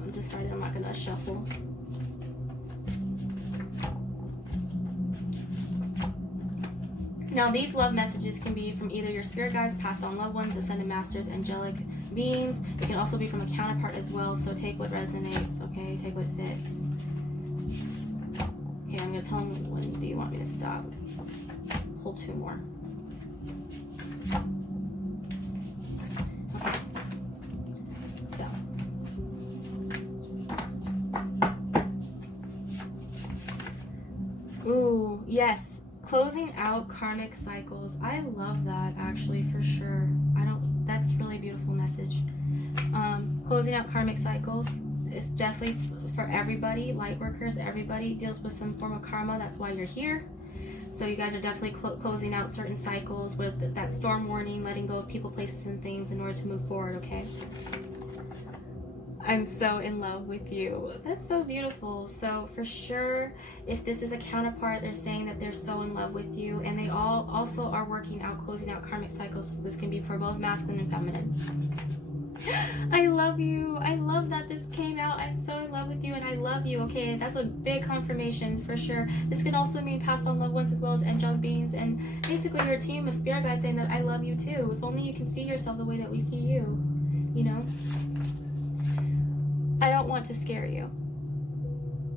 I'm deciding I'm not going to shuffle. Now, these love messages can be from either your spirit guides, passed on loved ones, ascended masters, angelic beings. It can also be from a counterpart as well, so take what resonates, okay? Take what fits. Okay, I'm going to tell them, when do you want me to stop? Pull 2 more. Okay. So. Ooh, yes. Closing out karmic cycles. I love that, actually, for sure. That's a really beautiful message. Closing out karmic cycles is definitely for everybody. Light workers, everybody deals with some form of karma. That's why you're here. So you guys are definitely closing out certain cycles with that storm warning, letting go of people, places, and things in order to move forward, okay? I'm so in love with you. That's so beautiful. So for sure, if this is a counterpart, they're saying that they're so in love with you, and they all also are working out, closing out karmic cycles. This can be for both masculine and feminine. I love you. I love that this came out. I'm so in love with you, and I love you. Okay, that's a big confirmation for sure. This can also mean passed on loved ones as well as angelic beings, and basically your team of spirit guides saying that I love you too. If only you can see yourself the way that we see you, you know? I don't want to scare you.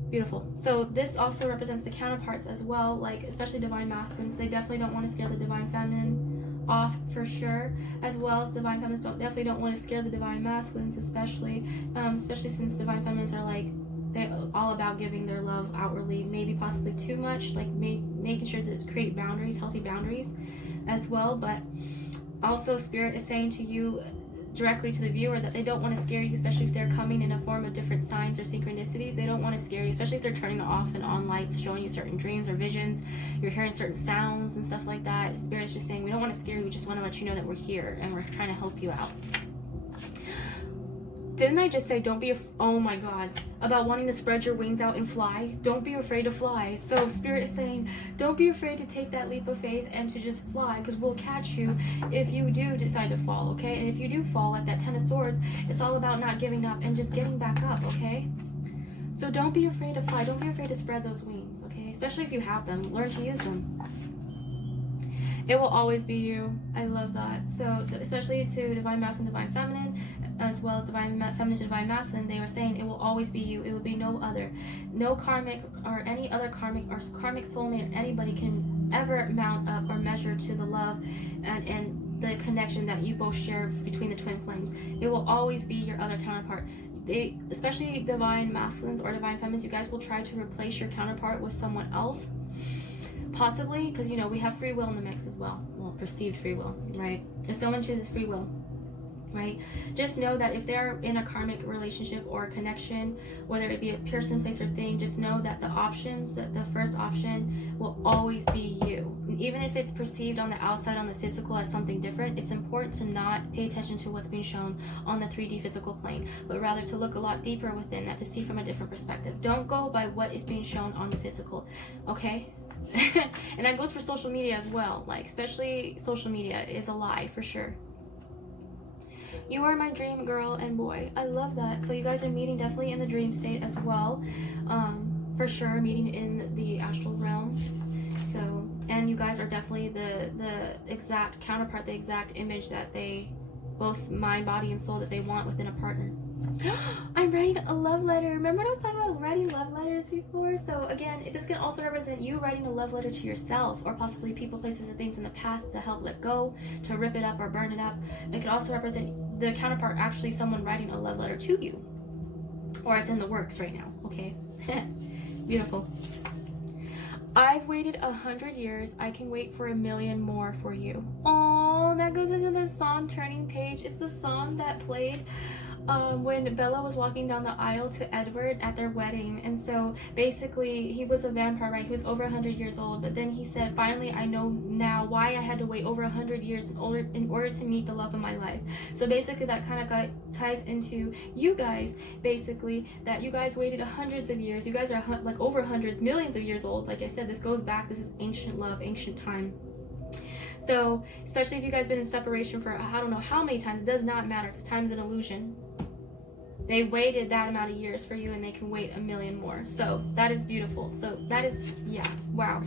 Beautiful. So this also represents the counterparts as well, like especially divine masculines. They definitely don't want to scare the divine feminine off for sure, as well as divine feminines definitely don't want to scare the divine masculines, especially since divine feminines are like, they're all about giving their love outwardly, maybe possibly too much, like making sure to create boundaries, healthy boundaries as well. But also spirit is saying to you directly to the viewer that they don't want to scare you, especially if they're coming in a form of different signs or synchronicities. They don't want to scare you, especially if they're turning off and on lights, showing you certain dreams or visions. You're hearing certain sounds and stuff like that. Spirit's just saying, we don't want to scare you, we just want to let you know that we're here and we're trying to help you out. Didn't I just say don't be oh my god, about wanting to spread your wings out and fly? Don't be afraid to fly. So spirit is saying don't be afraid to take that leap of faith and to just fly, because we'll catch you if you do decide to fall, okay? And if you do fall, like that 10 of swords, it's all about not giving up and just getting back up, okay? So don't be afraid to fly. Don't be afraid to spread those wings, okay? Especially if you have them. Learn to use them. It will always be you. I love that. So especially to divine masculine, divine feminine, as well as divine feminine to divine masculine, they were saying it will always be you. It will be no other. No karmic or any other karmic or karmic soulmate or anybody can ever mount up or measure to the love and the connection that you both share between the twin flames. It will always be your other counterpart. They, especially divine masculines or divine feminines, you guys will try to replace your counterpart with someone else. Possibly, because, you know, we have free will in the mix as well. Well, perceived free will, right? If someone chooses free will, right? Just know that if they're in a karmic relationship or a connection, whether it be a person, place, or thing, just know that the options, that the first option will always be you. And even if it's perceived on the outside, on the physical, as something different, it's important to not pay attention to what's being shown on the 3D physical plane, but rather to look a lot deeper within that, to see from a different perspective. Don't go by what is being shown on the physical, okay? And that goes for social media as well. Like, especially social media is a lie for sure. You are my dream girl and boy. I love that. So you guys are meeting definitely in the dream state as well. For sure, meeting in the astral realm. So, and you guys are definitely the exact counterpart, the exact image that they, both mind, body, and soul, that they want within a partner. I'm writing a love letter. Remember when I was talking about writing love letters before? So again, this can also represent you writing a love letter to yourself, or possibly people, places, and things in the past to help let go, to rip it up or burn it up. It could also represent the counterpart, actually someone writing a love letter to you, or it's in the works right now, okay? Beautiful. I've waited 100 years. I can wait for 1,000,000 more for you. Oh, that goes into the song Turning Page. It's the song that played when Bella was walking down the aisle to Edward at their wedding. And so basically he was a vampire, right? He was over 100 years old, but then he said, finally I know now why I had to wait over 100 years in order to meet the love of my life. So basically that kind of ties into you guys, basically, that you guys waited hundreds of years. You guys are like over hundreds, millions of years old. Like I said, this goes back, this is ancient love, ancient time. So especially if you guys been in separation for I don't know how many times, it does not matter, because time is an illusion. They waited that amount of years for you, and they can wait a million more. So that is beautiful. So that is, yeah, wow.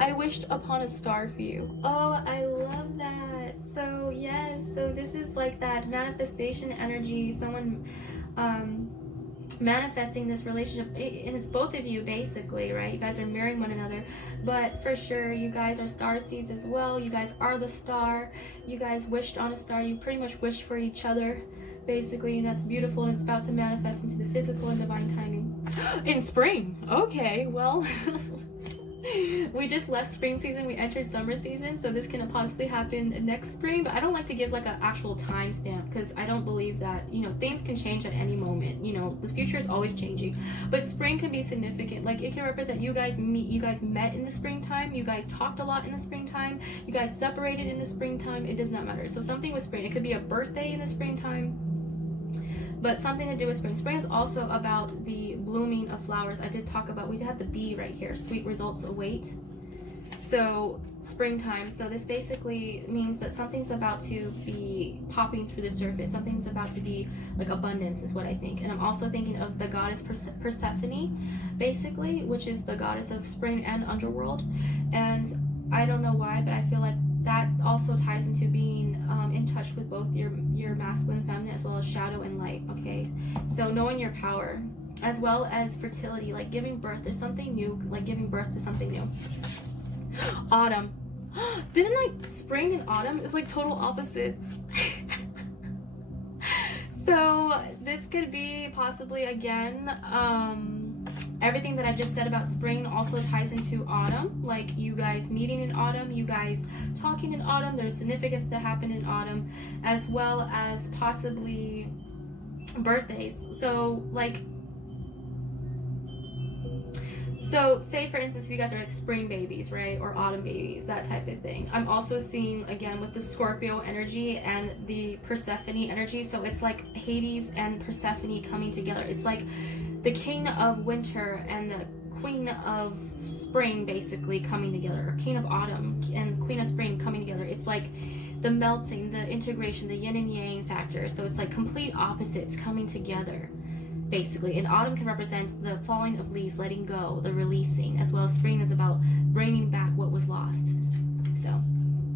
I wished upon a star for you. Oh, I love that. So yes, so this is like that manifestation energy. Someone manifesting this relationship, and it's both of you basically, right? You guys are mirroring one another, but for sure you guys are star seeds as well. You guys are the star. You guys wished on a star. You pretty much wished for each other basically, and that's beautiful, and it's about to manifest into the physical and divine timing in spring. Okay, well we just left spring season, we entered summer season, so this can possibly happen next spring. But I don't like to give like an actual time stamp, because I don't believe that, you know, things can change at any moment. You know, the future is always changing, but spring can be significant. Like it can represent you guys met in the springtime, you guys talked a lot in the springtime, you guys separated in the springtime. It does not matter. So something with spring, it could be a birthday in the springtime, but something to do with spring. Spring is also about the blooming of flowers. I did talk about, we had the bee right here, sweet results await. So springtime, so this basically means that something's about to be popping through the surface. Something's about to be like abundance is what I think. And I'm also thinking of the goddess Persephone basically, which is the goddess of spring and underworld. And I don't know why, but I feel like that also ties into being in touch with both your masculine, feminine, as well as shadow and light. Okay, so knowing your power, as well as fertility, like giving birth. There's something new, like giving birth to something new. Autumn. Didn't like spring and autumn is like total opposites. So this could be possibly again everything that I just said about spring also ties into autumn, like you guys meeting in autumn, you guys talking in autumn. There's significance that happen in autumn, as well as possibly birthdays. So like, so say for instance if you guys are like spring babies, right, or autumn babies, that type of thing. I'm also seeing again with the Scorpio energy and the Persephone energy, so it's like Hades and Persephone coming together. It's like the king of winter and the queen of spring basically coming together, or king of autumn and queen of spring coming together. It's like the melting, the integration, the yin and yang factor. So it's like complete opposites coming together basically. And autumn can represent the falling of leaves, letting go, the releasing, as well as spring is about bringing back what was lost. So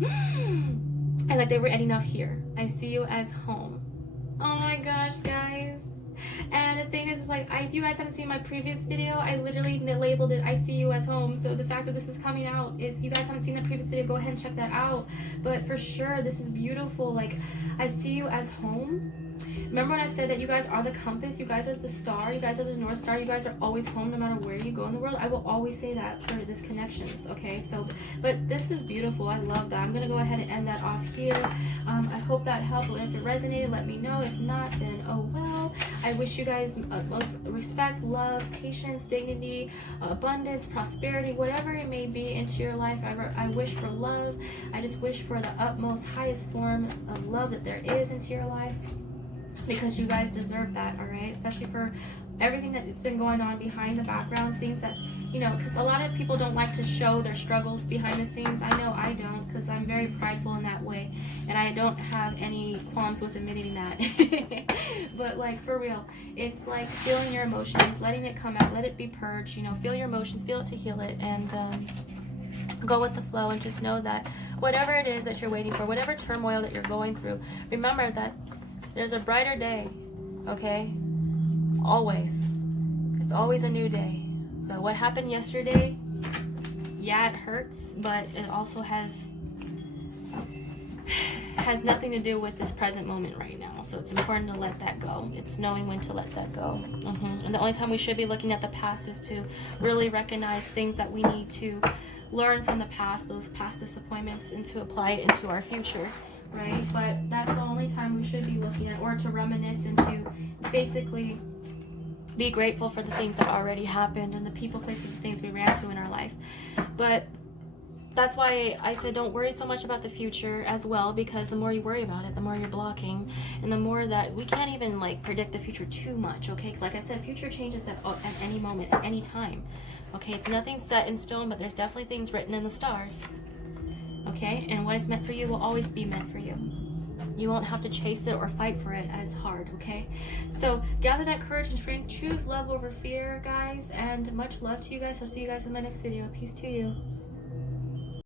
and like they were ending off here, I see you as home. Oh my gosh, guys. And the thing is like, if you guys haven't seen my previous video, I literally labeled it I see you as home. So the fact that this is coming out is, if you guys haven't seen the previous video, go ahead and check that out. But for sure, this is beautiful. Like, I see you as home. Remember when I said that you guys are the compass, you guys are the star, you guys are the North Star, you guys are always home no matter where you go in the world. I will always say that for this connections, okay? So, but this is beautiful. I love that. I'm going to go ahead and end that off here. I hope that helped. If it resonated, let me know. If not, then oh well. I wish you guys most respect, love, patience, dignity, abundance, prosperity, whatever it may be into your life. I wish for love. I just wish for the utmost, highest form of love that there is into your life, because you guys deserve that, all right? Especially for everything that's been going on behind the background, things that, you know, because a lot of people don't like to show their struggles behind the scenes. I know I don't, because I'm very prideful in that way, and I don't have any qualms with admitting that. But like, for real, it's like feeling your emotions, letting it come out, let it be purged, you know, feel your emotions, feel it to heal it, and go with the flow, and just know that whatever it is that you're waiting for, whatever turmoil that you're going through, remember that there's a brighter day, okay? Always. It's always a new day. So what happened yesterday, yeah, it hurts, but it also has nothing to do with this present moment right now. So it's important to let that go. It's knowing when to let that go. And the only time we should be looking at the past is to really recognize things that we need to learn from the past, those past disappointments, and to apply it into our future. Right? But that's the only time we should be looking at, or to reminisce and to basically be grateful for the things that already happened and the people, places, and things we ran to in our life. But that's why I said don't worry so much about the future as well, because the more you worry about it, the more you're blocking, and the more that we can't even like predict the future too much, okay? Because like I said, future changes at any moment, at any time, okay? It's nothing set in stone, but there's definitely things written in the stars. Okay, and what is meant for you will always be meant for you. You won't have to chase it or fight for it as hard, okay? So gather that courage and strength. Choose love over fear, guys. And much love to you guys. I'll see you guys in my next video. Peace to you.